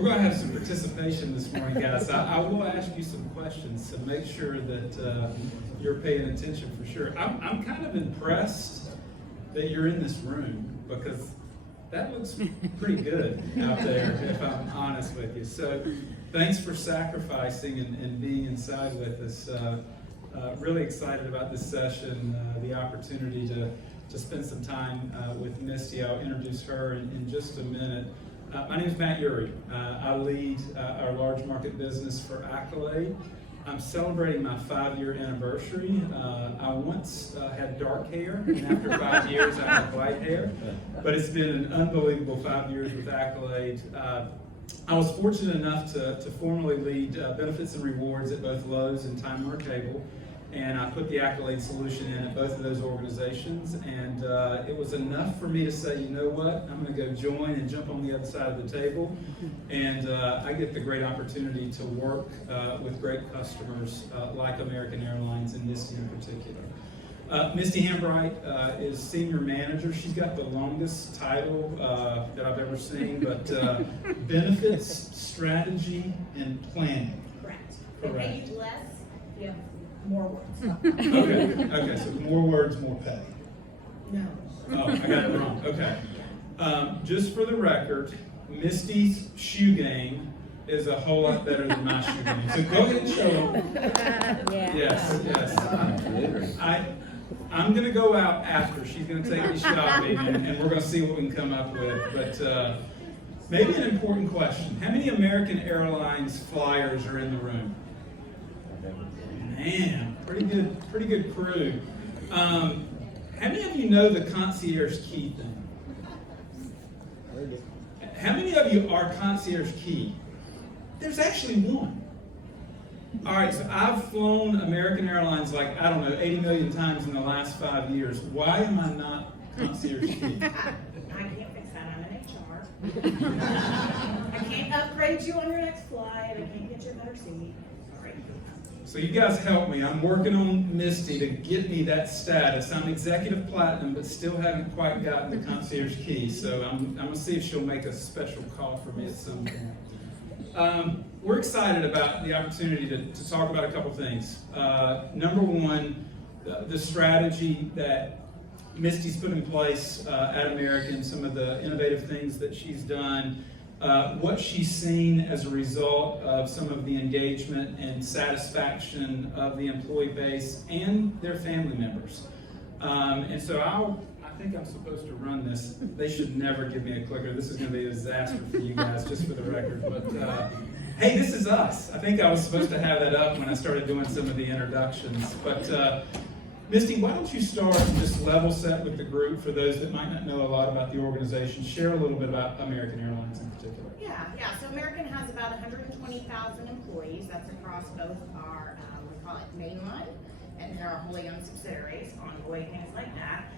we're going to have some participation this morning, guys. I will ask you some questions, so make sure that you're paying attention for sure. I'm kind of impressed that you're in this room, because that looks pretty good out there, if I'm honest with you. So thanks for sacrificing and being inside with us. Really excited about this session, the opportunity to spend some time with Misty. I'll introduce her in just a minute. My name is Matt Urey. I lead our large market business for Accolade. I'm celebrating my 5-year anniversary. I once had dark hair, and after 5 years I have white hair. But it's been an unbelievable 5 years with Accolade. I was fortunate enough to formally lead benefits and rewards at both Lowe's and Time Warner Cable. And I put the Accolade solution in at both of those organizations, and it was enough for me to say, you know what, I'm going to go join and jump on the other side of the table, and I get the great opportunity to work with great customers like American Airlines and Misty in particular. Misty Hambright is Senior Manager. She's got the longest title that I've ever seen, but Benefits, Strategy, and Planning. Correct. Correct. They pay you less, you have more words. Okay, so more words, more pay. No. Oh, I got it wrong. Okay. Just for the record, Misty's shoe game is a whole lot better than my shoe game. So go ahead and show them. Yeah. Yes. I'm going to go out after. She's going to take me shopping, and we're going to see what we can come up with. But maybe an important question. How many American Airlines flyers are in the room? Man, pretty good crew. How many of you know the concierge key thing? How many of you are concierge key? There's actually one. All right, so I've flown American Airlines like, I don't know, 80 million times in the last 5 years. Why am I not concierge key? I can't fix that. I'm an HR. I can't upgrade you on your next flight. I can't get you a better seat. Sorry. So you guys help me. I'm working on Misty to get me that status. I'm executive platinum, but still haven't quite gotten the concierge key. So I'm going to see if she'll make a special call for me at some point. We're excited about the opportunity to talk about a couple things. Number one, the strategy that Misty's put in place at American, some of the innovative things that she's done, what she's seen as a result of some of the engagement and satisfaction of the employee base and their family members. And so I think I'm supposed to run this. They should never give me a clicker. This is going to be a disaster for you guys, just for the record. But hey, this is us. I think I was supposed to have that up when I started doing some of the introductions. But Misty, why don't you start and just level set with the group for those that might not know a lot about the organization. Share a little bit about American Airlines in particular. Yeah. So American has about 120,000 employees. That's across both our, we call it mainline, and there are wholly owned subsidiaries, Envoy, things like that.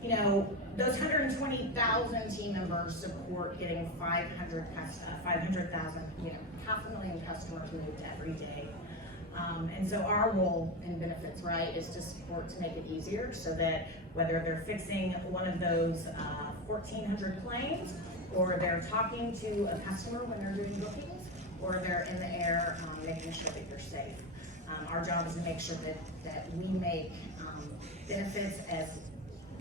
You know, those 120,000 team members support getting 500,000, 500,000 customers moved every day. And so our role in benefits, right, is to support to make it easier so that whether they're fixing one of those 1,400 planes, or they're talking to a customer when they're doing bookings, or they're in the air making sure that you're safe. Our job is to make sure that we make benefits as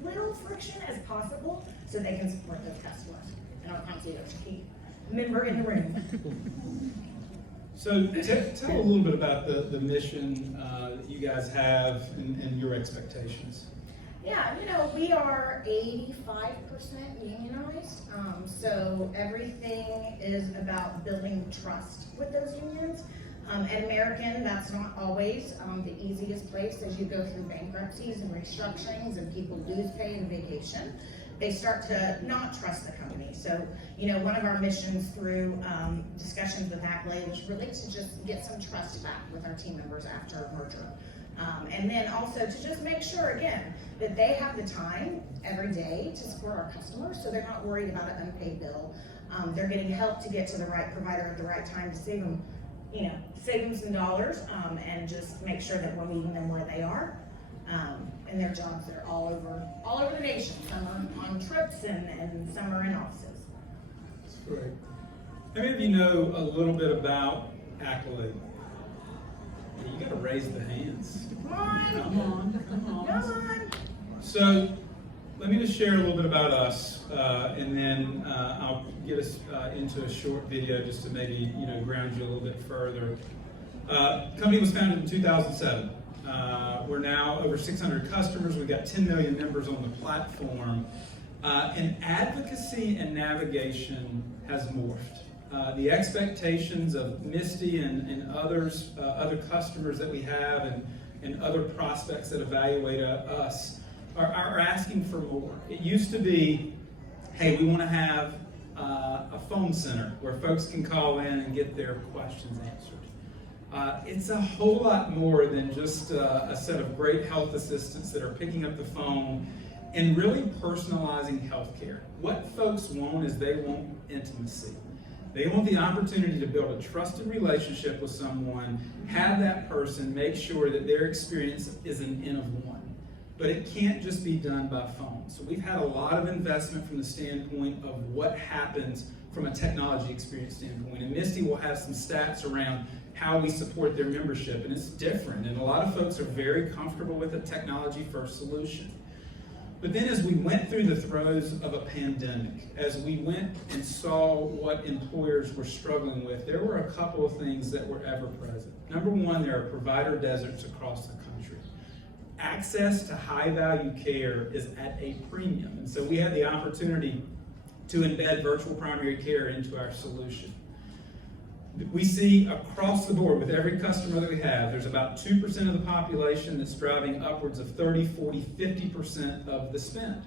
little friction as possible so they can support those customers. And our concierge key member in the room. So tell a little bit about the mission that you guys have and your expectations. Yeah, you know, we are 85% unionized, so everything is about building trust with those unions. At American, that's not always the easiest place as you go through bankruptcies and restructurings and people lose pay and vacation. They start to not trust the company. So, you know, one of our missions through discussions with Accolade was really to just get some trust back with our team members after a merger. And then also to just make sure, again, that they have the time every day to support our customers so they're not worried about an unpaid bill. They're getting help to get to the right provider at the right time to save them, you know, save them some dollars and just make sure that we're meeting them where they are. And their jobs are all over the nation. Some are on trips and some are in offices. That's great. How many of you know a little bit about Accolade? You got to raise the hands. Come on. Come on, come on. Come on. So, let me just share a little bit about us, and then I'll get us into a short video just to maybe ground you a little bit further. Company was founded in 2007. We're now over 600 customers. We've got 10 million members on the platform. And advocacy and navigation has morphed. The expectations of Misty and others, other customers that we have and other prospects that evaluate us are asking for more. It used to be, hey, we want to have a phone center where folks can call in and get their questions answered. It's a whole lot more than just a set of great health assistants that are picking up the phone and really personalizing healthcare. What folks want is they want intimacy. They want the opportunity to build a trusted relationship with someone, have that person make sure that their experience is an N of one. But it can't just be done by phone. So we've had a lot of investment from the standpoint of what happens from a technology experience standpoint. And Misty will have some stats around how we support their membership, and it's different. And a lot of folks are very comfortable with a technology-first solution. But then as we went through the throes of a pandemic, as we went and saw what employers were struggling with, there were a couple of things that were ever present. Number one, there are provider deserts across the country. Access to high-value care is at a premium. And so we had the opportunity to embed virtual primary care into our solution. We see across the board with every customer that we have, there's about 2% of the population that's driving upwards of 30, 40, 50% of the spend.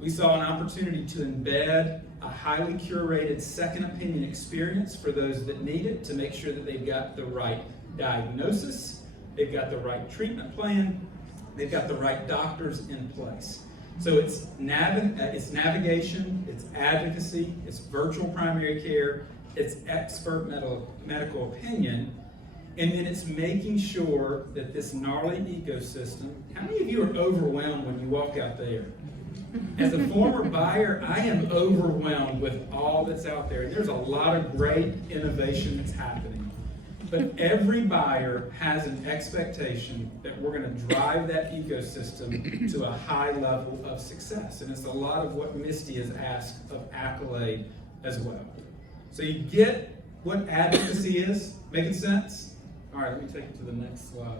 We saw an opportunity to embed a highly curated second opinion experience for those that need it to make sure that they've got the right diagnosis, they've got the right treatment plan, they've got the right doctors in place. So it's navigation, it's advocacy, it's virtual primary care, it's expert medical opinion, and then it's making sure that this gnarly ecosystem, how many of you are overwhelmed when you walk out there? As a former buyer, I am overwhelmed with all that's out there. There's a lot of great innovation that's happening. But every buyer has an expectation that we're going to drive that ecosystem to a high level of success. And it's a lot of what Misty has asked of Accolade as well. So you get what advocacy is? Making sense? All right, let me take you to the next slide.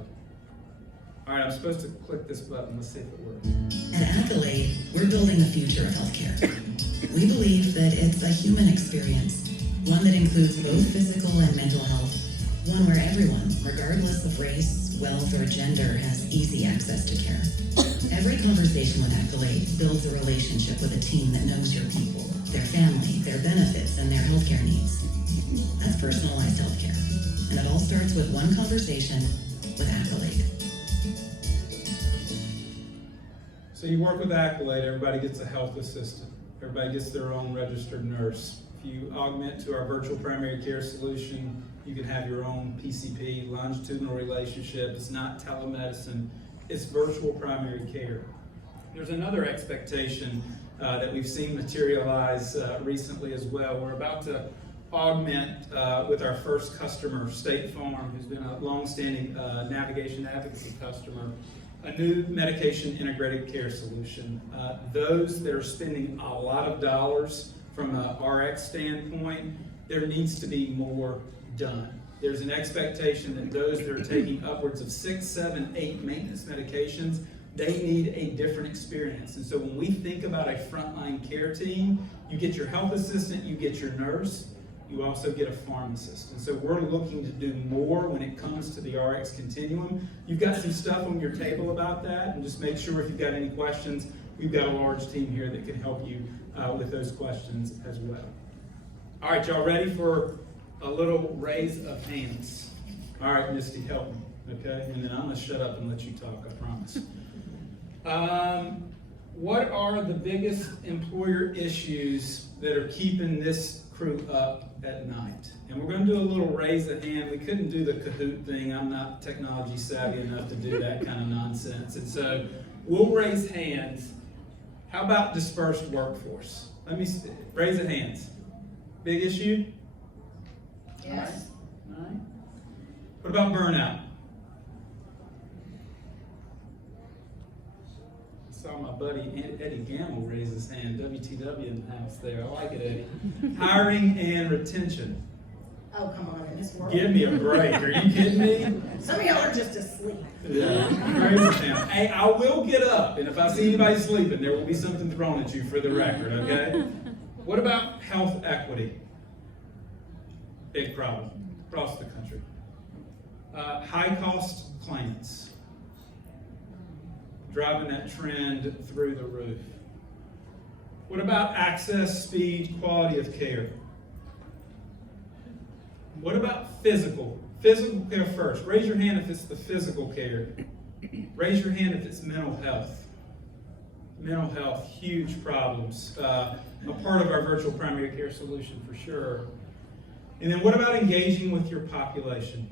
All right, I'm supposed to click this button. Let's see if it works. At Accolade, we're building the future of healthcare. We believe that it's a human experience, one that includes both physical and mental health, one where everyone, regardless of race, wealth, or gender, has easy access to care. Every conversation with Accolade builds a relationship with a team that knows your people, their family, their benefits, and their healthcare needs. That's personalized healthcare. And it all starts with one conversation with Accolade. So you work with Accolade, everybody gets a health assistant. Everybody gets their own registered nurse. If you augment to our virtual primary care solution, you can have your own PCP, longitudinal relationship. It's not telemedicine, it's virtual primary care. There's another expectation that we've seen materialize recently as well. We're about to augment with our first customer, State Farm, who's been a long-standing navigation advocacy customer, a new medication integrated care solution. Those that are spending a lot of dollars from a RX standpoint, there needs to be more done. There's an expectation that those that are taking upwards of 6, 7, 8 maintenance medications, they need a different experience. And so when we think about a frontline care team, you get your health assistant, you get your nurse, you also get a pharmacist. And so we're looking to do more when it comes to the RX continuum. You've got some stuff on your table about that, and just make sure if you've got any questions, we've got a large team here that can help you with those questions as well. All right, y'all ready for a little raise of hands? All right, Misty, help me, okay? And then I'm gonna shut up and let you talk, I promise. What are the biggest employer issues that are keeping this crew up at night? And we're gonna do a little raise of hand. We couldn't do the Kahoot thing. I'm not technology savvy enough to do that kind of nonsense. And so we'll raise hands. How about dispersed workforce? Let me raise of hands. Big issue? What about burnout? I saw my buddy Eddie Gamble raise his hand. WTW in the house there. I like it, Eddie. Hiring and retention. Oh, come on, in this world. Give me a break. Are you kidding me? Some of y'all are just asleep. Yeah, crazy town. Hey, I will get up, and if I see anybody sleeping, there will be something thrown at you for the record, okay? What about health equity? Big problem across the country. High-cost claimants. Driving that trend through the roof. What about access, speed, quality of care? What about physical? Physical care first. Raise your hand if it's the physical care. Raise your hand if it's mental health. Mental health, huge problems. A part of our virtual primary care solution for sure. And then what about engaging with your population?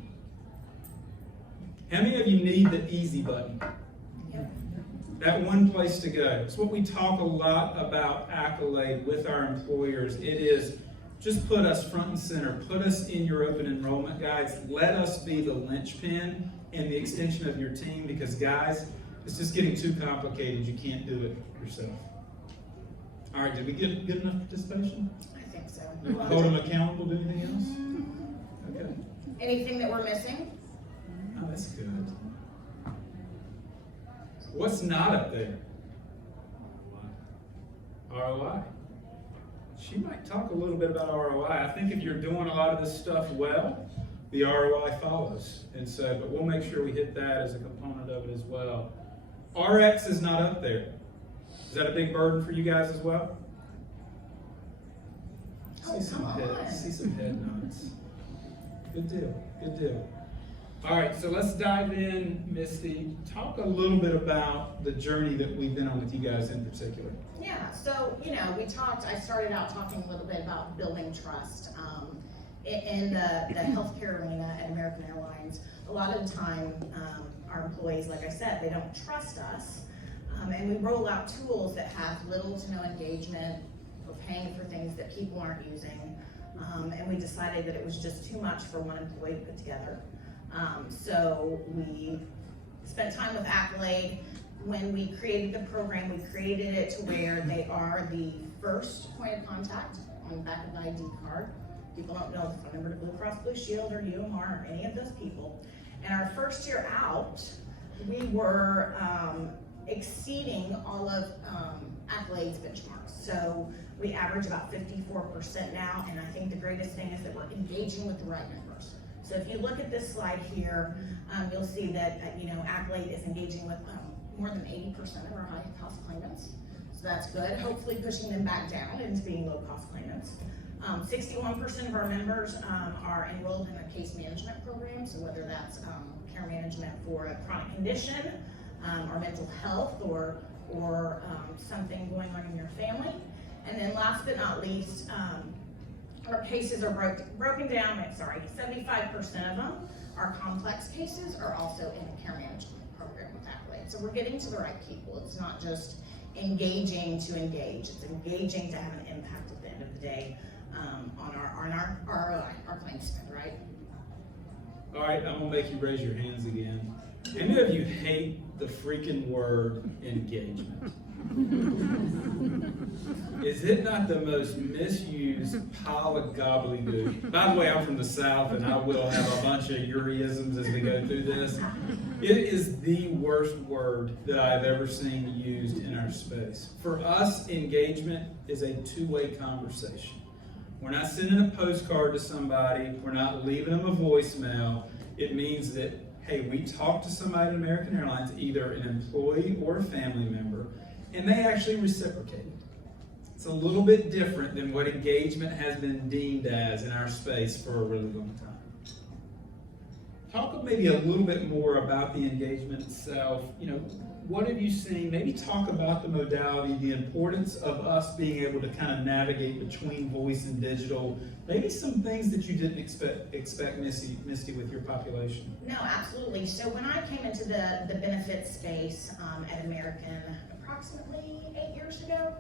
How many of you need the easy button? Yep. That one place to go. It's what we talk a lot about Accolade with our employers. It is just put us front and center. Put us in your open enrollment guides. Let us be the linchpin and the extension of your team because, guys, it's just getting too complicated. You can't do it yourself. All right, did we get good enough participation? I think so. Hold them accountable to anything else? Okay. Anything that we're missing? Oh, that's good. What's not up there? ROI. She might talk a little bit about ROI. I think if you're doing a lot of this stuff well, the ROI follows. And so, but we'll make sure we hit that as a component of it as well. RX is not up there. Is that a big burden for you guys as well? Oh, come on. See some head nods. Good deal. Good deal. All right, so let's dive in, Misty. Talk a little bit about the journey that we've been on with you guys in particular. Yeah, so, I started out talking a little bit about building trust. In the healthcare arena at American Airlines, a lot of the time, our employees, like I said, they don't trust us. And we roll out tools that have little to no engagement. We're paying for things that people aren't using. And we decided that it was just too much for one employee to put together. So we spent time with Accolade. When we created the program, we created it to where they are the first point of contact on the back of the ID card. People don't know the phone number to Blue Cross Blue Shield or UMR or any of those people. And our first year out, we were exceeding all of Accolade's benchmarks. So we average about 54% now, and I think the greatest thing is that we're engaging with the right members. So if you look at this slide here, you'll see that Accolade is engaging with more than 80% of our high-cost claimants. So that's good. Hopefully pushing them back down into being low-cost claimants. 61% of our members are enrolled in a case management program. So whether that's care management for a chronic condition, or mental health, or something going on in your family. And then last but not least, our cases are broken down, 75% of them are complex cases are also in the care management program with Accolade. So we're getting to the right people. It's not just engaging to engage, it's engaging to have an impact at the end of the day on our ROI, our claim spend, right? All right, I'm gonna make you raise your hands again. How many of you hate the freaking word engagement? Is it not the most misused pile of gobbledygook? By the way, I'm from the South, and I will have a bunch of Uriisms as we go through this. It is the worst word that I've ever seen used in our space. For us, engagement is a two-way conversation. We're not sending a postcard to somebody. We're not leaving them a voicemail. It means that, hey, we talked to somebody at American Airlines, either an employee or a family member, and they actually reciprocated. It's a little bit different than what engagement has been deemed as in our space for a really long time. Talk maybe a little bit more about the engagement itself. What have you seen? Maybe talk about the modality, the importance of us being able to kind of navigate between voice and digital. Maybe some things that you didn't expect Misty, with your population. No, absolutely. So when I came into the benefits space at American approximately 8 years ago,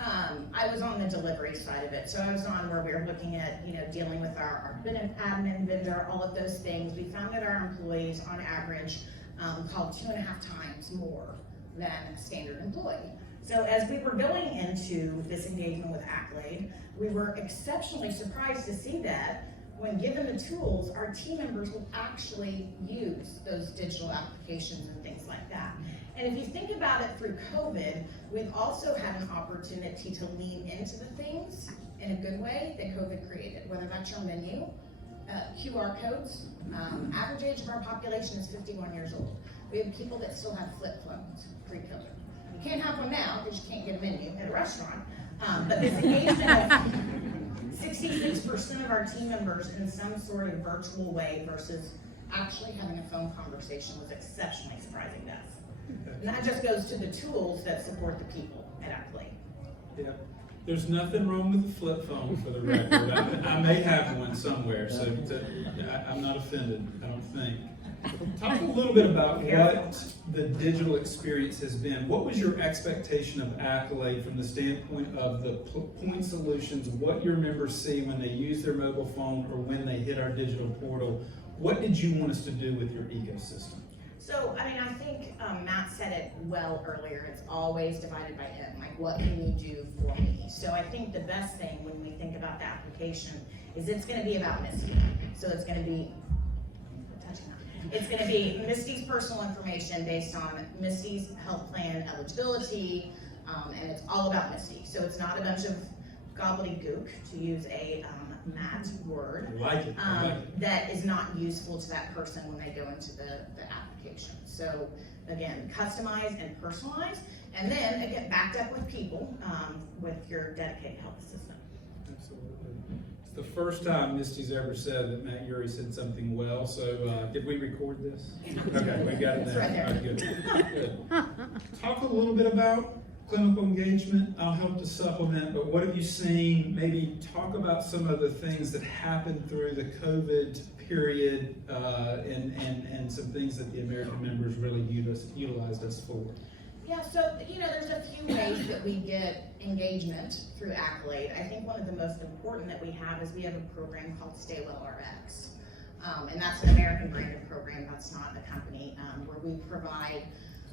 I was on the delivery side of it. So I was on where we were looking at, dealing with our admin vendor, all of those things. We found that our employees on average called 2.5 times more than a standard employee. So as we were going into this engagement with Accolade, we were exceptionally surprised to see that when given the tools, our team members will actually use those digital applications and things like that. And if you think about it through COVID, we've also had an opportunity to lean into the things in a good way that COVID created, whether that's your menu, QR codes. Average age of our population is 51 years old. We have people that still have flip phones pre-COVID. You can't have one now because you can't get a menu at a restaurant. But this engagement of 66% of our team members in some sort of virtual way versus actually having a phone conversation was exceptionally surprising to us. And that just goes to the tools that support the people at Accolade. Yeah. There's nothing wrong with the flip phone, for the record. I may have one somewhere, so I'm not offended, I don't think. Talk a little bit about what the digital experience has been. What was your expectation of Accolade from the standpoint of the point solutions, what your members see when they use their mobile phone or when they hit our digital portal? What did you want us to do with your ecosystem? So, I think Matt said it well earlier. It's always divided by him. Like, what can you do for me? So I think the best thing when we think about the application is it's going to be about Misty. So it's going to be Misty's personal information based on Misty's health plan eligibility, and it's all about Misty. So it's not a bunch of gobbledygook, to use a Matt word, that is not useful to that person when they go into the application. So again, customize and personalize, and then again, backed up with people, with your dedicated health assistant. Absolutely. It's the first time Misty's ever said that Matt Urey said something well, so did we record this? Okay, we got it It's there. right there. All right, good. Talk a little bit about clinical engagement. I'll help to supplement, but what have you seen? Maybe talk about some of the things that happened through the COVID period, and some things that the American members really utilized us for. Yeah, so, there's a few ways that we get engagement through Accolade. I think one of the most important that we have is we have a program called Stay Well RX. And that's an American branded program, that's not a company, where we provide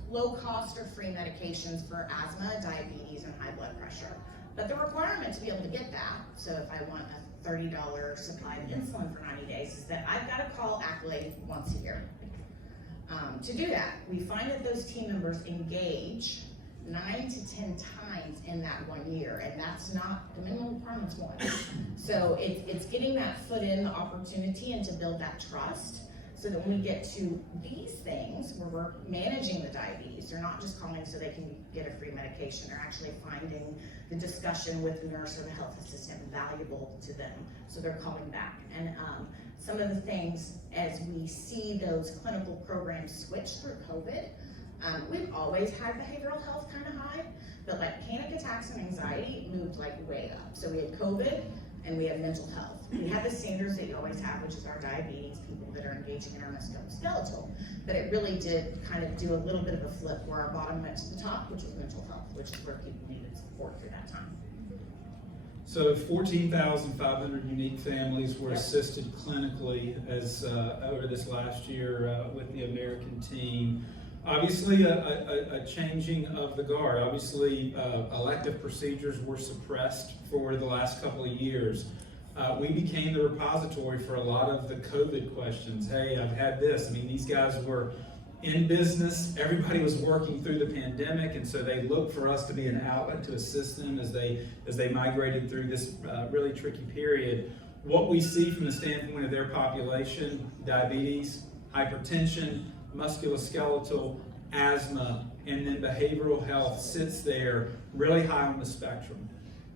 low cost or free medications for asthma, diabetes, and high blood pressure. But the requirement to be able to get that, so if I want a $30 supply of insulin for 90 days, is that I've got to call Accolade once a year. To do that, we find that those team members engage 9 to 10 times in that 1 year, and that's not, the minimum requirement's 1. So it's getting that foot in, the opportunity, and to build that trust, so that when we get to these things where we're managing the diabetes, they're not just calling so they can get a free medication, they're actually finding the discussion with the nurse or the health assistant valuable to them, so they're calling back. And some of the things, as we see those clinical programs switch through COVID, we've always had behavioral health kind of high, but like panic attacks and anxiety moved like way up. So we had COVID and we have mental health. We have the standards that you always have, which is our diabetes, people that are engaging in our musculoskeletal. But it really did kind of do a little bit of a flip where our bottom went to the top, which was mental health, which is where people needed support through that time. So 14,500 unique families were assisted clinically as over this last year with the American team. Obviously a changing of the guard. Obviously elective procedures were suppressed for the last couple of years. We became the repository for a lot of the COVID questions. Hey, I've had this. I mean, these guys were in business. Everybody was working through the pandemic, and so they looked for us to be an outlet to assist them as they migrated through this really tricky period. What we see from the standpoint of their population: diabetes, hypertension, musculoskeletal, asthma, and then behavioral health sits there really high on the spectrum.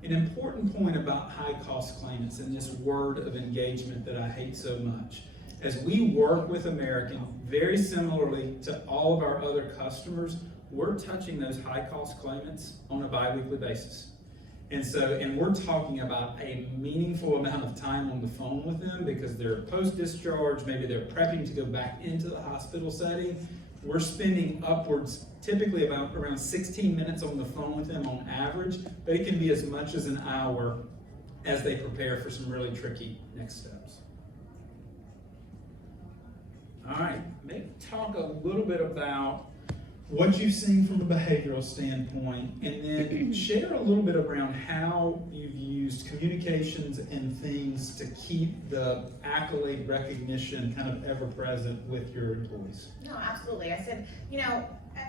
An important point about high-cost claimants and this word of engagement that I hate so much. As we work with American, very similarly to all of our other customers, we're touching those high-cost claimants on a bi-weekly basis. And we're talking about a meaningful amount of time on the phone with them because they're post-discharge, maybe they're prepping to go back into the hospital setting. we're spending upwards, typically around 16 minutes on the phone with them on average, but it can be as much as an hour as they prepare for some really tricky next steps. All right, maybe talk a little bit about what you've seen from a behavioral standpoint, and then share a little bit around how you've used communications and things to keep the Accolade recognition kind of ever present with your employees. No, absolutely. I said,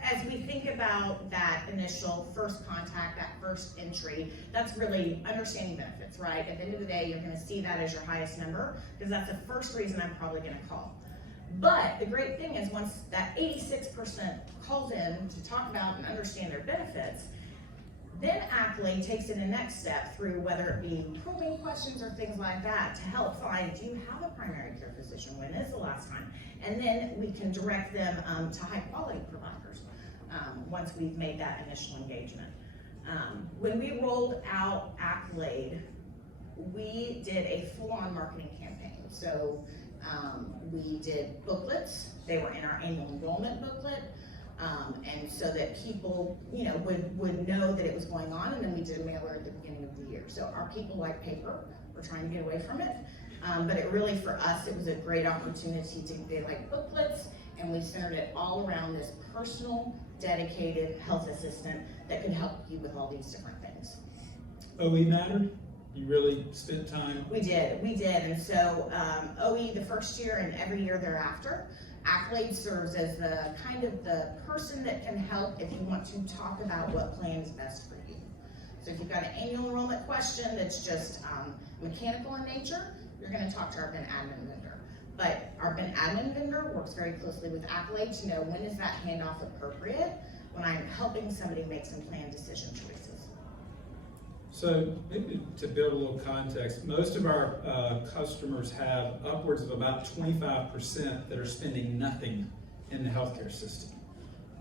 as we think about that initial first contact, that first entry, that's really understanding benefits, right? At the end of the day, you're gonna see that as your highest number, because that's the first reason I'm probably gonna call. But the great thing is once that 86% calls in to talk about and understand their benefits, then Accolade takes it a next step through whether it be probing questions or things like that to help find, do you have a primary care physician? When is the last time? And then we can direct them to high quality providers once we've made that initial engagement. When we rolled out Accolade, we did a full-on marketing campaign. So we did booklets. They were in our annual enrollment booklet. And so that people, would know that it was going on, and then we did a mailer at the beginning of the year. So our people like paper. We're trying to get away from it. But it really, for us, it was a great opportunity to be like booklets, and we centered it all around this personal, dedicated health assistant that could help you with all these different things. OE mattered? You really spent time? We did. And so OE the first year and every year thereafter, Accolade serves as the kind of the person that can help if you want to talk about what plan is best for you. So if you've got an annual enrollment question that's just mechanical in nature, you're going to talk to our Ben admin vendor. But our Ben admin vendor works very closely with Accolade to know when is that handoff appropriate when I'm helping somebody make some plan decision choices. So maybe to build a little context, most of our customers have upwards of about 25% that are spending nothing in the healthcare system.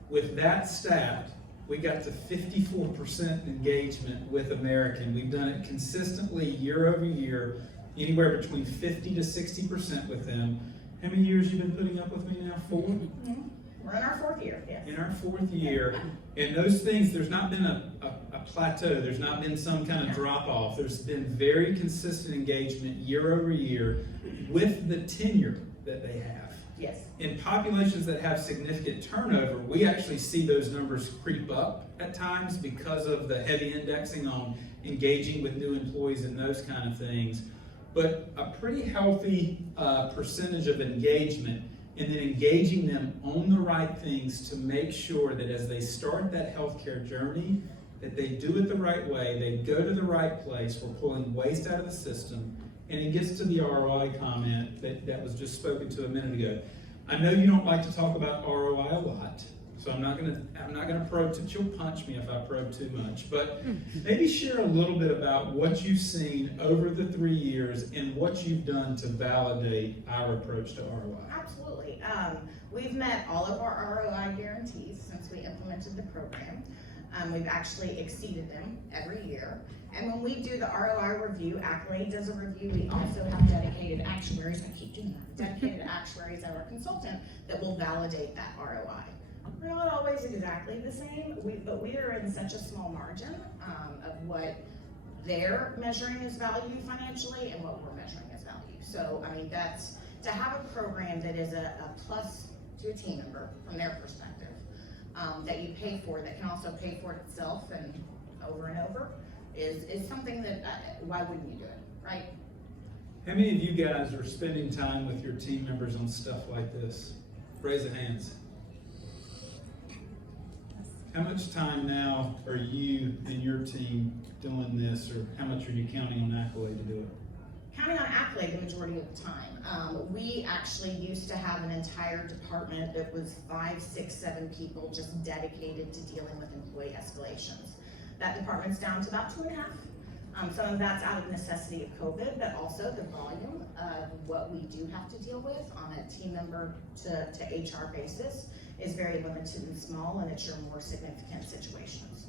With that stat, we got to 54% engagement with American. We've done it consistently year over year, anywhere between 50 to 60% with them. How many years you been putting up with me now? 4? Mm-hmm. We're in our 4th year, yes. In our 4th year, and those things, there's not been a plateau, there's not been some kind of drop off. There's been very consistent engagement year over year with the tenure that they have. Yes. In populations that have significant turnover, we actually see those numbers creep up at times because of the heavy indexing on engaging with new employees and those kind of things. But a pretty healthy percentage of engagement, and then engaging them on the right things to make sure that as they start that healthcare journey, that they do it the right way, they go to the right place, we're pulling waste out of the system, and it gets to the ROI comment that was just spoken to a minute ago. I know you don't like to talk about ROI a lot, so I'm not gonna probe you'll punch me if I probe too much, but maybe share a little bit about what you've seen over the 3 years and what you've done to validate our approach to ROI. Absolutely. We've met all of our ROI guarantees since we implemented the program. We've actually exceeded them every year. And when we do the ROI review, Accolade does a review. We also have dedicated actuaries, I keep doing that, dedicated actuaries and our consultant that will validate that ROI. We're not always exactly the same, but we are in such a small margin of what they're measuring as value financially and what we're measuring as value. So, I mean, that's to have a program that is a plus to a team member from their perspective, that you pay for, that can also pay for itself and over, is something that, why wouldn't you do it, right? How many of you guys are spending time with your team members on stuff like this? Raise the hands. How much time now are you and your team doing this, or how much are you counting on Accolade to do it? Counting on Accolade the majority of the time. We actually used to have an entire department that was 5, 6, 7 people just dedicated to dealing with employee escalations. That department's down to about 2.5. Some of that's out of necessity of COVID, but also the volume of what we do have to deal with on a team member to HR basis is very limited and small, and it's your more significant situations.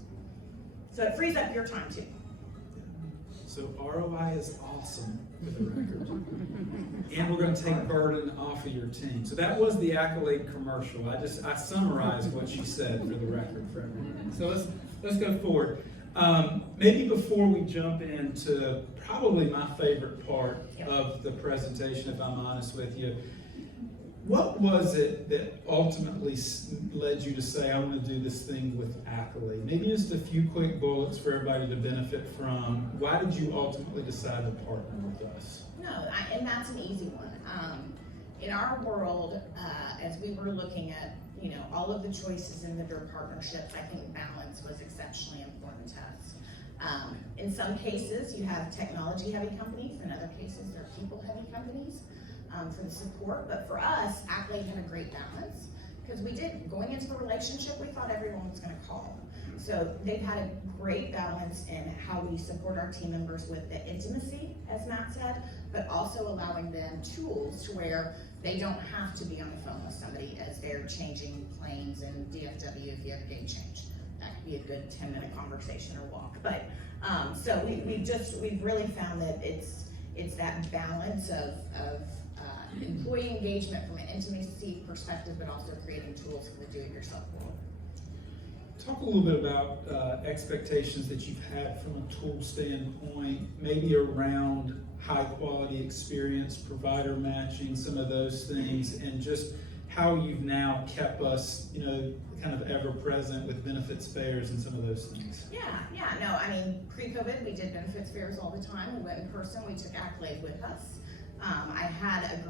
So it frees up your time too. So ROI is awesome, for the record. And we're going to take burden off of your team. So that was the Accolade commercial. I summarized what she said for the record for everyone. So let's go forward. Maybe before we jump into probably my favorite part of the presentation, if I'm honest with you, what was it that ultimately led you to say, I want to do this thing with Accolade? Maybe just a few quick bullets for everybody to benefit from. Why did you ultimately decide to partner with us? No, and that's an easy one. In our world, as we were looking at, all of the choices in the partnerships, I think balance was exceptionally important to us. In some cases, you have technology-heavy companies. In other cases, they're people-heavy companies for the support. But for us, Accolade had a great balance because going into the relationship, we thought everyone was going to call. So they've had a great balance in how we support our team members with the intimacy, as Matt said, but also allowing them tools to where they don't have to be on the phone with somebody as they're changing planes in DFW if you have a gate change. That could be a good 10-minute conversation or walk. But so we've really found that it's that balance of employee engagement from an intimacy perspective, but also creating tools for the do-it-yourself world. Talk a little bit about expectations that you've had from a tool standpoint, maybe around high quality experience, provider matching, some of those things, and just how you've now kept us, kind of ever present with benefits fairs and some of those things. Pre-COVID, we did benefits fairs all the time. We went in person, we took Accolade with us. I had I'm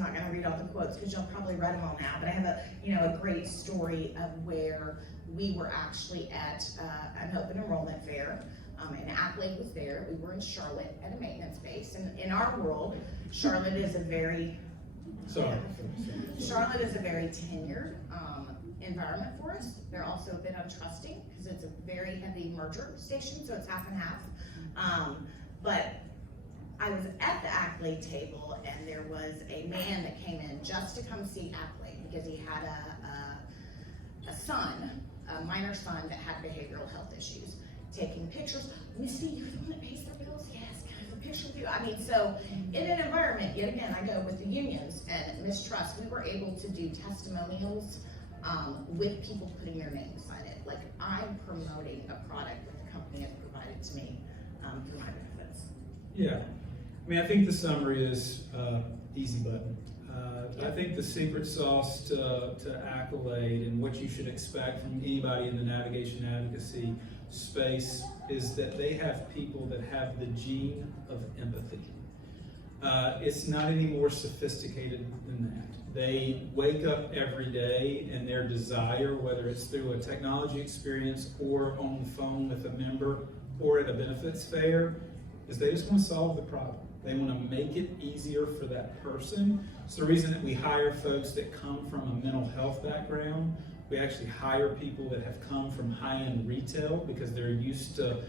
not gonna read all the quotes because you'll probably read them all now, but I have a great story of where we were actually at an open enrollment fair, and Accolade was there. We were in Charlotte at a maintenance base, and in our world, Charlotte is a very tenured environment for us. They're also a bit untrusting because it's a very heavy merger station, so it's half and half. But I was at the Accolade table, and there was a man that came in just to come see Accolade because he had a minor son that had behavioral health issues. Taking pictures. Missy, you're the one that pays their bills? Yes, can I have a picture with you? So in an environment, yet again, I go with the unions and mistrust, we were able to do testimonials with people putting their name beside it. Like, I'm promoting a product that the company has provided to me through my benefits. Yeah. I think the summary is easy button. I think the secret sauce to Accolade and what you should expect from anybody in the navigation advocacy space is that they have people that have the gene of empathy. It's not any more sophisticated than that. They wake up every day and their desire, whether it's through a technology experience or on the phone with a member or at a benefits fair, is they just want to solve the problem. They want to make it easier for that person. It's the reason that we hire folks that come from a mental health background. We actually hire people that have come from high-end retail because they're used to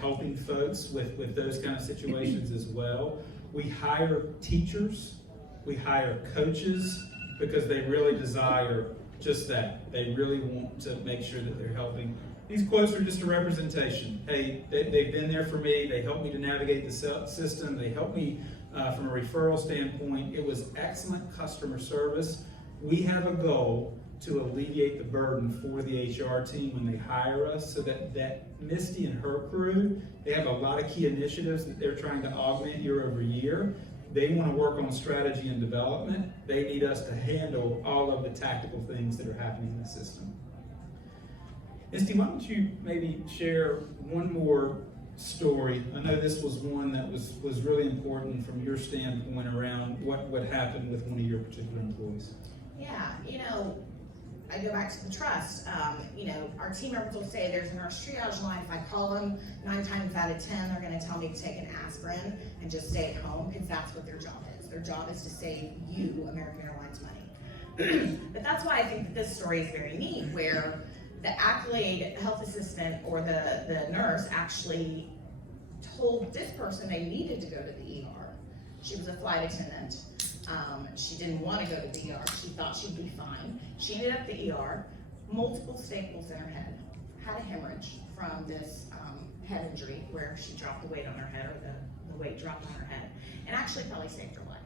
helping folks with those kind of situations as well. We hire teachers, we hire coaches because they really desire just that. They really want to make sure that they're helping. These quotes are just a representation. Hey, they've been there for me. They helped me to navigate the system. They helped me from a referral standpoint. It was excellent customer service. We have a goal to alleviate the burden for the HR team when they hire us so that Misty and her crew, they have a lot of key initiatives that they're trying to augment year over year. They want to work on strategy and development. They need us to handle all of the tactical things that are happening in the system. Misty, why don't you maybe share one more story? I know this was one that was really important from your standpoint around what happened with one of your particular employees. Yeah, I go back to the trust. Our team members will say there's a nurse triage line. If I call them, 9 times out of 10, they're going to tell me to take an aspirin and just stay at home because that's what their job is. Their job is to save you, American Airlines, money. But that's why I think that this story is very neat, where the Accolade health assistant or the nurse actually told this person they needed to go to the ER. She was a flight attendant. She didn't want to go to the ER. She thought she'd be fine. She ended up at the ER, multiple staples in her head, had a hemorrhage from this head injury where she dropped the weight on her head, or the weight dropped on her head, and actually probably saved her life.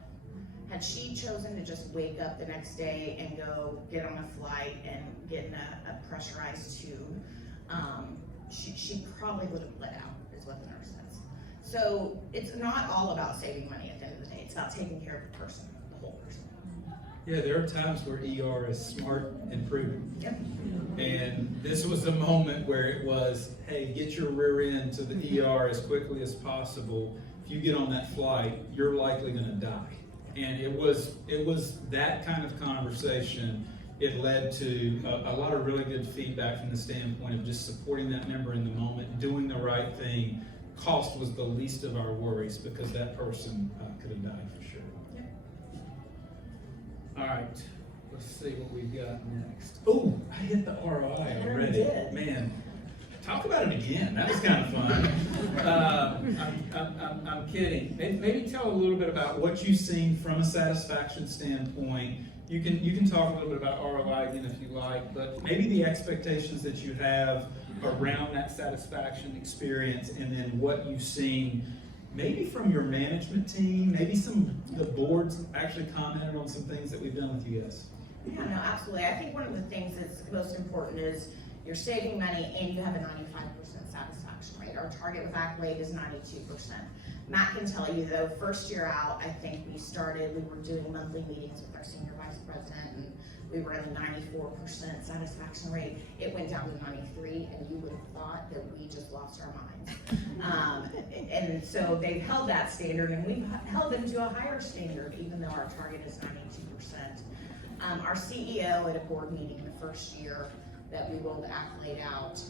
Had she chosen to just wake up the next day and go get on a flight and get in a pressurized tube, she probably would have bled out, is what the nurse says. So it's not all about saving money at the end of the day. It's about taking care of the person, the whole person. Yeah, there are times where ER is smart and prudent. Yep. And this was a moment where it was, hey, get your rear end to the ER as quickly as possible. If you get on that flight, you're likely gonna die. And it was that kind of conversation. It led to a lot of really good feedback from the standpoint of just supporting that member in the moment, doing the right thing. Cost was the least of our worries because that person could have died for sure. Yep. All right, let's see what we've got next. Oh, I hit the ROI already. did. Man, talk about it again. That was kind of fun. I'm kidding. Maybe tell a little bit about what you've seen from a satisfaction standpoint. You can talk a little bit about ROI again if you like, but maybe the expectations that you have around that satisfaction experience, and then what you've seen maybe from your management team, maybe the boards actually commented on some things that we've done with you guys. Yeah, no, absolutely. I think one of the things that's most important is you're saving money and you have a 95% satisfaction rate. Our target with Accolade is 92%. Matt can tell you though, first year out, I think we were doing monthly meetings with our senior vice president, and we were at a 94% satisfaction rate. It went down to 93, and you would have thought that we just lost our minds. And so they've held that standard, and we've held them to a higher standard, even though our target is 92%. Our CEO at a board meeting the first year that we rolled Accolade out,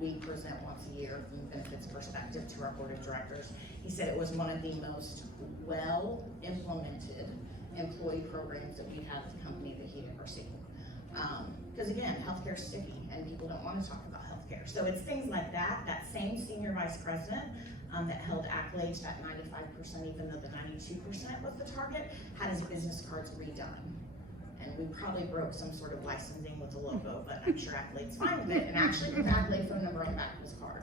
we present once a year from a benefits perspective to our board of directors. He said it was one of the most well-implemented employee programs that we've had at the company that he'd ever seen. Because again, healthcare is sticky and people don't want to talk about healthcare. So it's things like that. That same senior vice president that held Accolade to that 95%, even though the 92% was the target, had his business cards redone. And we probably broke some sort of licensing with the logo, but I'm sure Accolade's fine with it. And actually with Accolade phone number on the back of his card.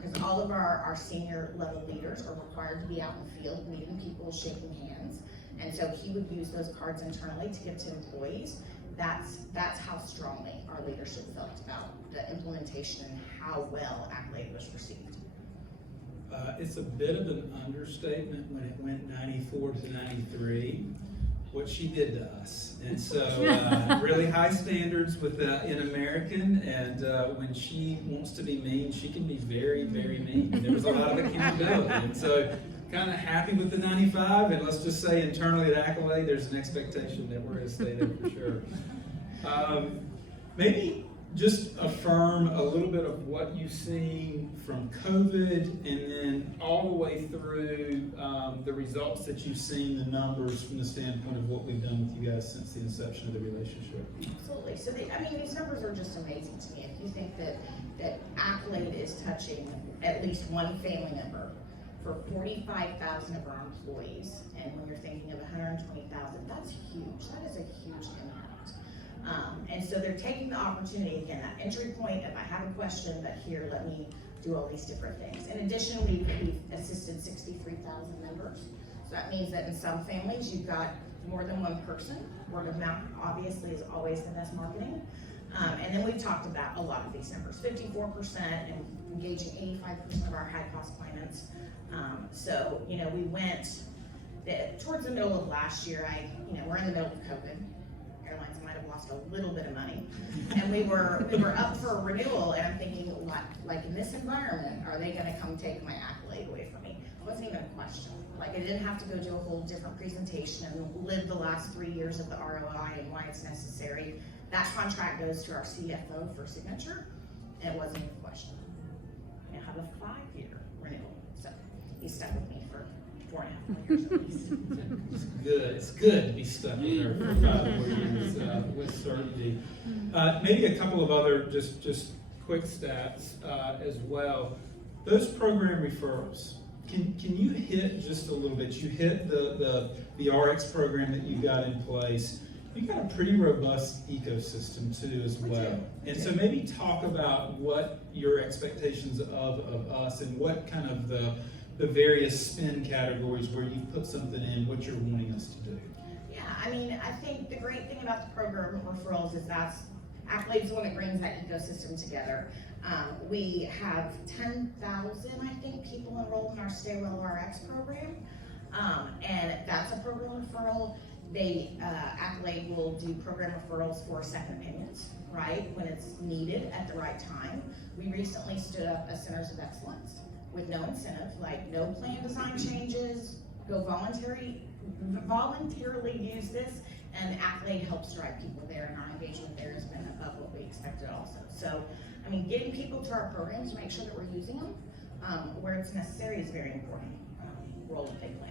Because all of our senior level leaders are required to be out in the field, meeting people, shaking hands. And so he would use those cards internally to give to employees. That's how strongly our leadership felt about the implementation and how well Accolade was received. It's a bit of an understatement when it went 94 to 93. What she did to us. And so really high standards with in American, and when she wants to be mean, she can be very, very mean. There was a lot of accountability. And so kind of happy with the 95, and let's just say internally at Accolade, there's an expectation that we're going to stay there for sure. Maybe just affirm a little bit of what you've seen from COVID, and then all the way through the results that you've seen, the numbers from the standpoint of what we've done with you guys since the inception of the relationship. Absolutely. So these numbers are just amazing to me. If you think that Accolade is touching at least one family member for 45,000 of our employees, and when you're thinking of 120,000, that's huge. That is a huge impact. And so they're taking the opportunity, again, that entry point, if I have a question, but here, let me do all these different things. In addition, we've assisted 63,000 members. So that means that in some families, you've got more than one person. Word of mouth, obviously, is always the best marketing. And then we've talked about a lot of these numbers, 54% and engaging 85% of our high-cost clients. So, we went towards the middle of last year. We're in the middle of COVID. Airlines might have lost a little bit of money, and we were up for a renewal. And I'm thinking, like in this environment, are they going to come take my Accolade away from me? It wasn't even a question. Like, I didn't have to go do a whole different presentation and live the last 3 years of the ROI and why it's necessary. That contract goes to our CFO for signature, and it wasn't even a question. I have a 5-year renewal, so he stuck with me for 4.5 years at least. It's good to be stuck with her for 5 more years with certainty. Maybe a couple of other just quick stats as well. Those program referrals, can you hit just a little bit? You hit the RX program that you've got in place. You got a pretty robust ecosystem too as well. And so maybe talk about what your expectations of us and what kind of the various spend categories where you put something in, what you're wanting us to do. Yeah, I mean, I think the great thing about the program referrals is that's Accolade's the one that brings that ecosystem together. We have 10,000, I think, people enrolled in our Stay Well RX program, and that's a program referral. Accolade will do program referrals for second opinions, right, when it's needed at the right time. We recently stood up a Centers of Excellence with no incentive, like no plan design changes, go voluntarily use this, and Accolade helps drive people there, and our engagement there has been above what we expected also. So, I mean, getting people to our programs to make sure that we're using them where it's necessary is very important role that they play.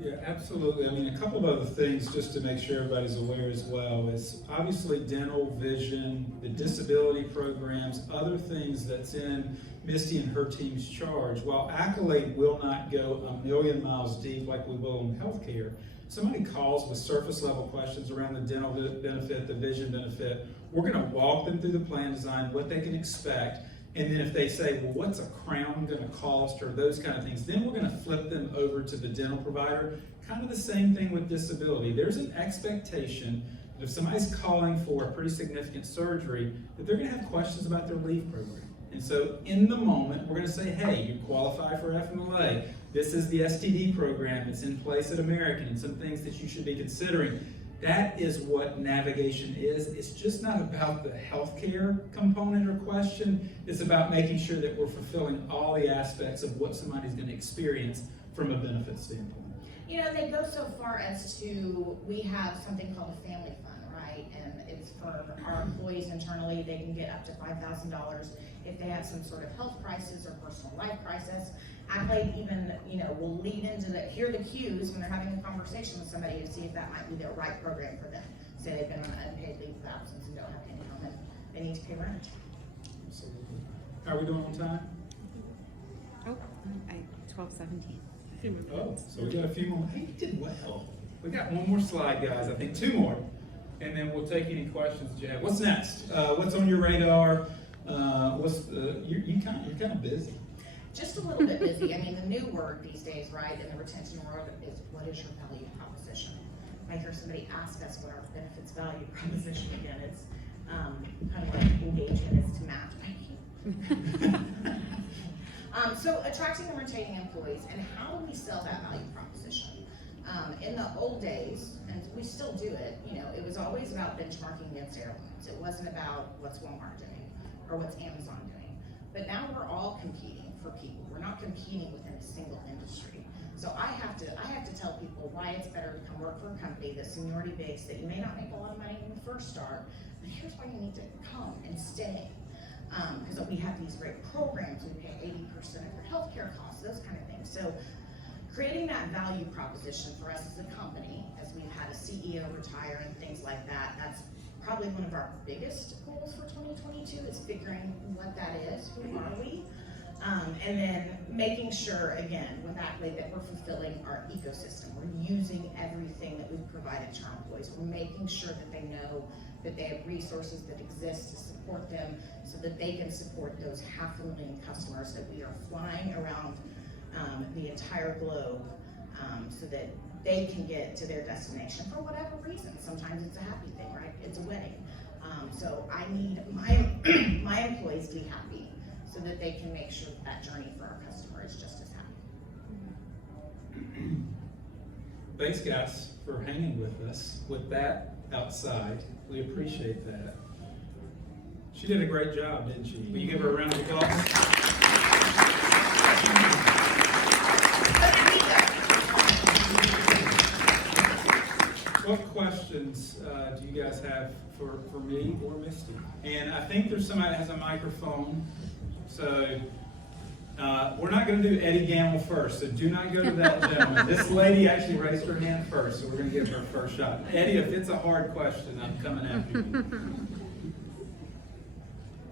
Yeah, absolutely. I mean, a couple of other things just to make sure everybody's aware as well is obviously dental, vision, the disability programs, other things that's in Misty and her team's charge. While Accolade will not go a million miles deep like we will in healthcare, somebody calls with surface level questions around the dental benefit, the vision benefit, we're going to walk them through the plan design, what they can expect. And then if they say, well, what's a crown going to cost, or those kind of things, then we're going to flip them over to the dental provider. Kind of the same thing with disability. There's an expectation that if somebody's calling for a pretty significant surgery, that they're going to have questions about their leave program. And so in the moment, we're going to say, hey, you qualify for FMLA. This is the STD program that's in place at American, and some things that you should be considering. That is what navigation is. It's just not about the healthcare component or question. It's about making sure that we're fulfilling all the aspects of what somebody's going to experience from a benefit standpoint. You know, they go so far as to, we have something called a family fund, right? And it's for our employees internally. They can get up to $5,000 if they have some sort of health crisis or personal life crisis. Accolade even, will lead into hear the cues when they're having a conversation with somebody to see if that might be the right program for them. Say they've been on unpaid leave of absence and don't have income and they need to pay rent. Absolutely. How are we doing on time? Oh, 12:17. Oh, so we got a few more. Hey, you did well. We got one more slide, guys. I think 2 more. And then we'll take any questions that you have. What's next? What's on your radar? You're kind of busy. Just a little bit busy. I mean, the new word these days, right, in the retention world is what is your value proposition? I hear somebody ask us what our benefits value proposition again. It's kind of like engagement is to match. So attracting and retaining employees, and how do we sell that value proposition? In the old days, and we still do it, it was always about benchmarking against airlines. It wasn't about what's Walmart doing or what's Amazon doing. But now we're all competing for people. We're not competing within a single industry. So I have to tell people why it's better to come work for a company that's seniority based, that you may not make a lot of money when you first start, but here's why you need to come and stay. Because we have these great programs, we pay 80% of your healthcare costs, those kind of things. So creating that value proposition for us as a company, as we've had a CEO retire and things like that, that's probably one of our biggest goals for 2022 is figuring what that is, who are we? And then making sure, again, with Accolade, that we're fulfilling our ecosystem. We're using everything that we've provided to our employees. We're making sure that they know that they have resources that exist to support them so that they can support those 500,000 customers that we are flying around the entire globe so that they can get to their destination for whatever reason. Sometimes it's a happy thing, right? It's a wedding. So I need my employees to be happy so that they can make sure that journey for our customer is just as happy. Thanks, guys, for hanging with us with that outside. We appreciate that. She did a great job, didn't she? Will you give her a round of applause? What questions do you guys have for me or Misty? And I think there's somebody that has a microphone. So we're not going to do Eddie Gamble first, so do not go to that gentleman. This lady actually raised her hand first, so we're going to give her first shot. Eddie, if it's a hard question, I'm coming after you.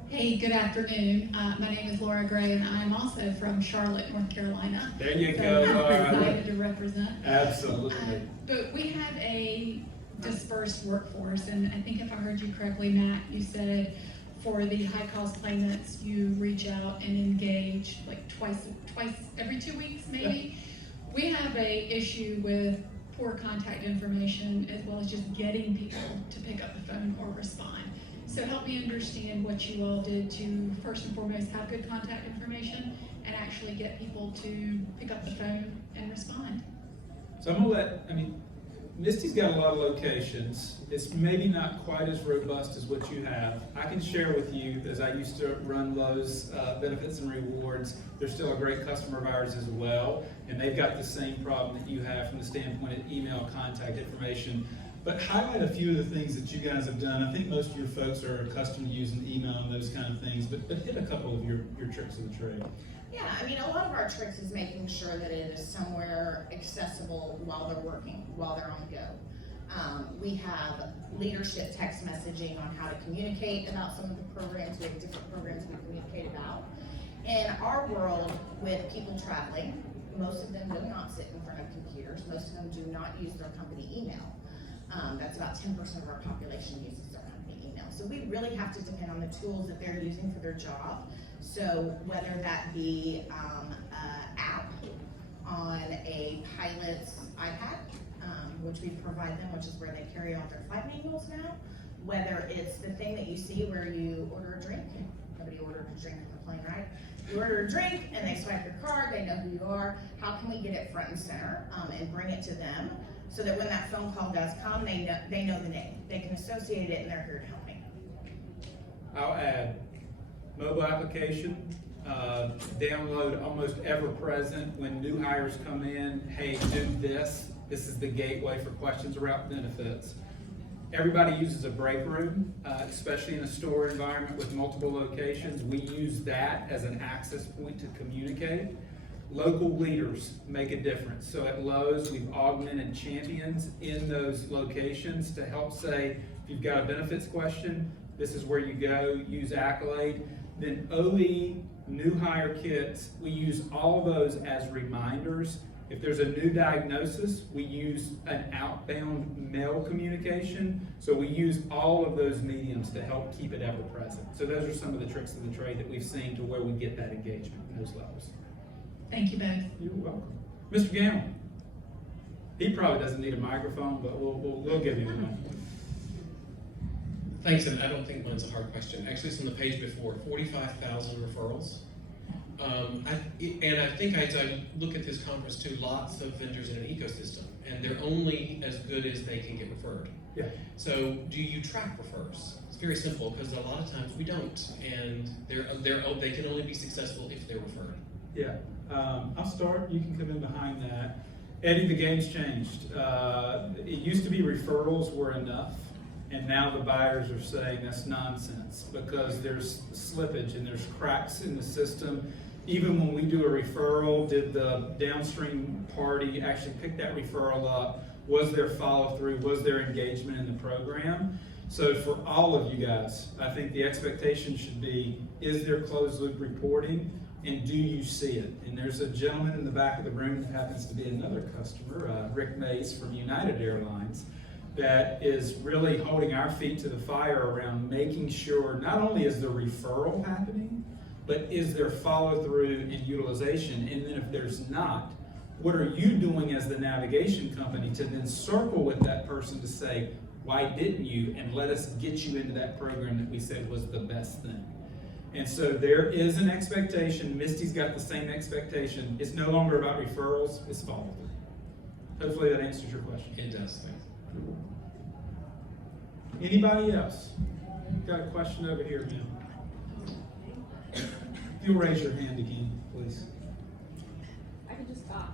Hey, good afternoon. My name is Laura Gray, and I'm also from Charlotte, North Carolina. There you so go, I'm Laura. excited to represent. Absolutely. But we have a dispersed workforce, and I think if I heard you correctly, Matt, you said for the high-cost claimants, you reach out and engage like twice every 2 weeks, maybe. We have a issue with poor contact information as well as just getting people to pick up the phone or respond. So help me understand what you all did to first and foremost have good contact information and actually get people to pick up the phone and respond. So I'm gonna Misty's got a lot of locations. It's maybe not quite as robust as what you have. I can share with you, as I used to run Lowe's benefits and rewards, they're still a great customer of ours as well, and they've got the same problem that you have from the standpoint of email contact information. But highlight a few of the things that you guys have done. I think most of your folks are accustomed to using email and those kind of things, but hit a couple of your tricks of the trade. Yeah, I mean, a lot of our tricks is making sure that it is somewhere accessible while they're working, while they're on the go. We have leadership text messaging on how to communicate about some of the programs. We have different programs we communicate about. In our world, with people traveling, most of them do not sit in front of computers. Most of them do not use their company email. That's about 10% of our population uses their company email. So we really have to depend on the tools that they're using for their job. So whether that be an app on a pilot's iPad, which we provide them, which is where they carry all their flight manuals now, whether it's the thing that you see where you order a drink, nobody ordered a drink on the plane, right? You order a drink and they swipe your card, they know who you are. How can we get it front and center and bring it to them so that when that phone call does come, they know the name. They can associate it and they're here to help me. I'll add mobile application, download almost ever present when new hires come in. Hey, do this. This is the gateway for questions around benefits. Everybody uses a break room, especially in a store environment with multiple locations. We use that as an access point to communicate. Local leaders make a difference. So at Lowe's, we've augmented champions in those locations to help say, if you've got a benefits question, this is where you go, use Accolade. Then OE, new hire kits, we use all those as reminders. If there's a new diagnosis, we use an outbound mail communication. So we use all of those mediums to help keep it ever present. So those are some of the tricks of the trade that we've seen to where we get that engagement in those levels. Thank you both. You're welcome. Mr. Gamble. He probably doesn't need a microphone, but we'll give him one. Thanks, and I don't think mine's a hard question. Actually, it's on the page before, 45,000 referrals. I think as I look at this conference too, lots of vendors in an ecosystem, and they're only as good as they can get referred. Yeah. So do you track refers? It's very simple, because a lot of times we don't, and they can only be successful if they're referred. Yeah, I'll start. You can come in behind that. Eddie, the game's changed. It used to be referrals were enough, and now the buyers are saying that's nonsense because there's slippage and there's cracks in the system. Even when we do a referral, did the downstream party actually pick that referral up? Was there follow through? Was there engagement in the program? So for all of you guys, I think the expectation should be, is there closed loop reporting? And do you see it? And there's a gentleman in the back of the room that happens to be another customer, Rick Mays from United Airlines, that is really holding our feet to the fire around making sure not only is the referral happening, but is there follow through and utilization? And then if there's not, what are you doing as the navigation company to then circle with that person to say, why didn't you? And let us get you into that program that we said was the best thing. And so there is an expectation. Misty's got the same expectation. It's no longer about referrals, it's follow through. Hopefully that answers your question. It does, thanks. Anybody else? Got a question over here, ma'am. If you'll raise your hand again, please. I can just talk.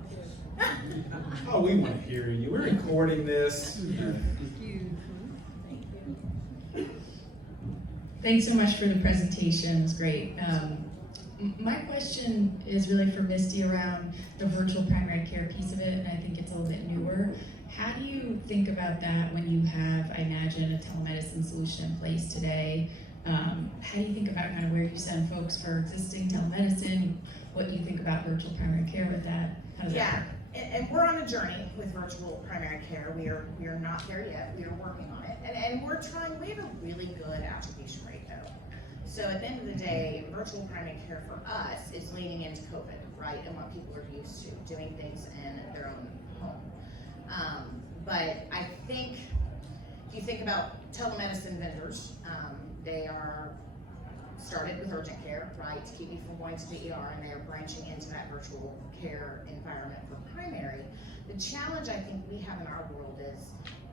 Oh, we want to hear you. We're recording this. Thanks so much for the presentation. It was great. My question is really for Misty around the virtual primary care piece of it, and I think it's a little bit newer. How do you think about that when you have, I imagine, a telemedicine solution in place today? How do you think about kind of where you send folks for existing telemedicine? What you think about virtual primary care with that? How does that work? and we're on a journey with virtual primary care. We are not there yet. We are working on it, and we're trying. We have a really good attribution rate though. So at the end of the day, virtual primary care for us is leaning into COVID, right, and what people are used to doing things in their own home. But I think if you think about telemedicine vendors, they are started with urgent care, right, to keep you from going to the ER, and they are branching into that virtual care environment for primary. The challenge I think we have in our world is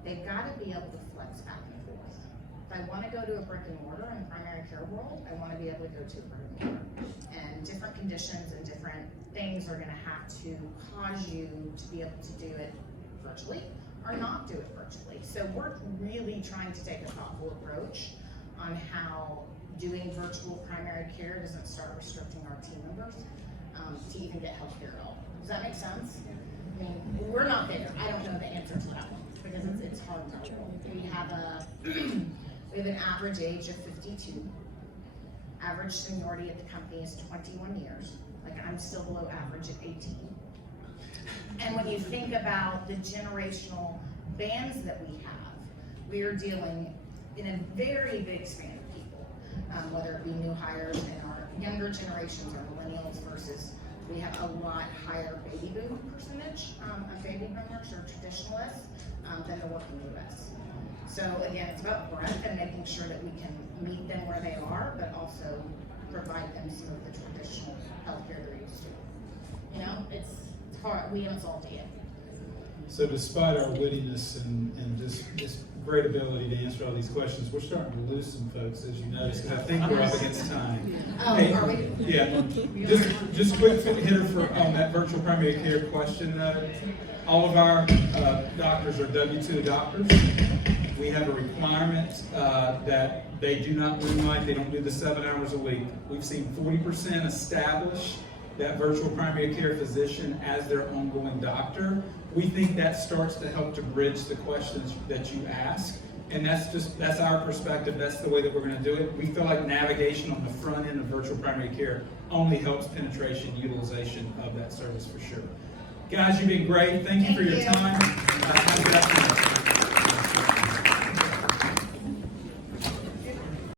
they've got to be able to flex back and forth. If I want to go to a brick and mortar in the primary care world, I want to be able to go to a brick and mortar. And different conditions and different things are going to have to cause you to be able to do it virtually or not do it virtually. So we're really trying to take a thoughtful approach on how doing virtual primary care doesn't start restricting our team members to even get health care at all. Does that make sense? I mean, we're not there. I don't know the answer to that one because it's hard in our world. We have an average age of 52. Average seniority at the company is 21 years. Like, I'm still below average at 18. And when you think about the generational bands that we are dealing in a very big span of people, whether it be new hires in our younger generations or millennials versus we have a lot higher baby boom percentage of baby boomers or traditionalists than the working US. So again, it's about breadth and making sure that we can meet them where they are, but also provide them some of the traditional healthcare they're used to. You know, it's hard. We haven't solved it yet. So despite our wittiness and this great ability to answer all these questions, we're starting to lose some folks, as you notice, because I think we're up against time. Oh, Hey, are we? yeah, just quick hitter on that virtual primary care question though. All of our doctors are W-2 doctors. We have a requirement that they do not moonlight, they don't do the 7 hours a week. We've seen 40% establish that virtual primary care physician as their ongoing doctor. We think that starts to help to bridge the questions that you ask. And that's our perspective, that's the way that we're gonna do it. We feel like navigation on the front end of virtual primary care only helps penetration, utilization of that service for sure. Guys, you've been great. Thank you for your time. Have a good afternoon.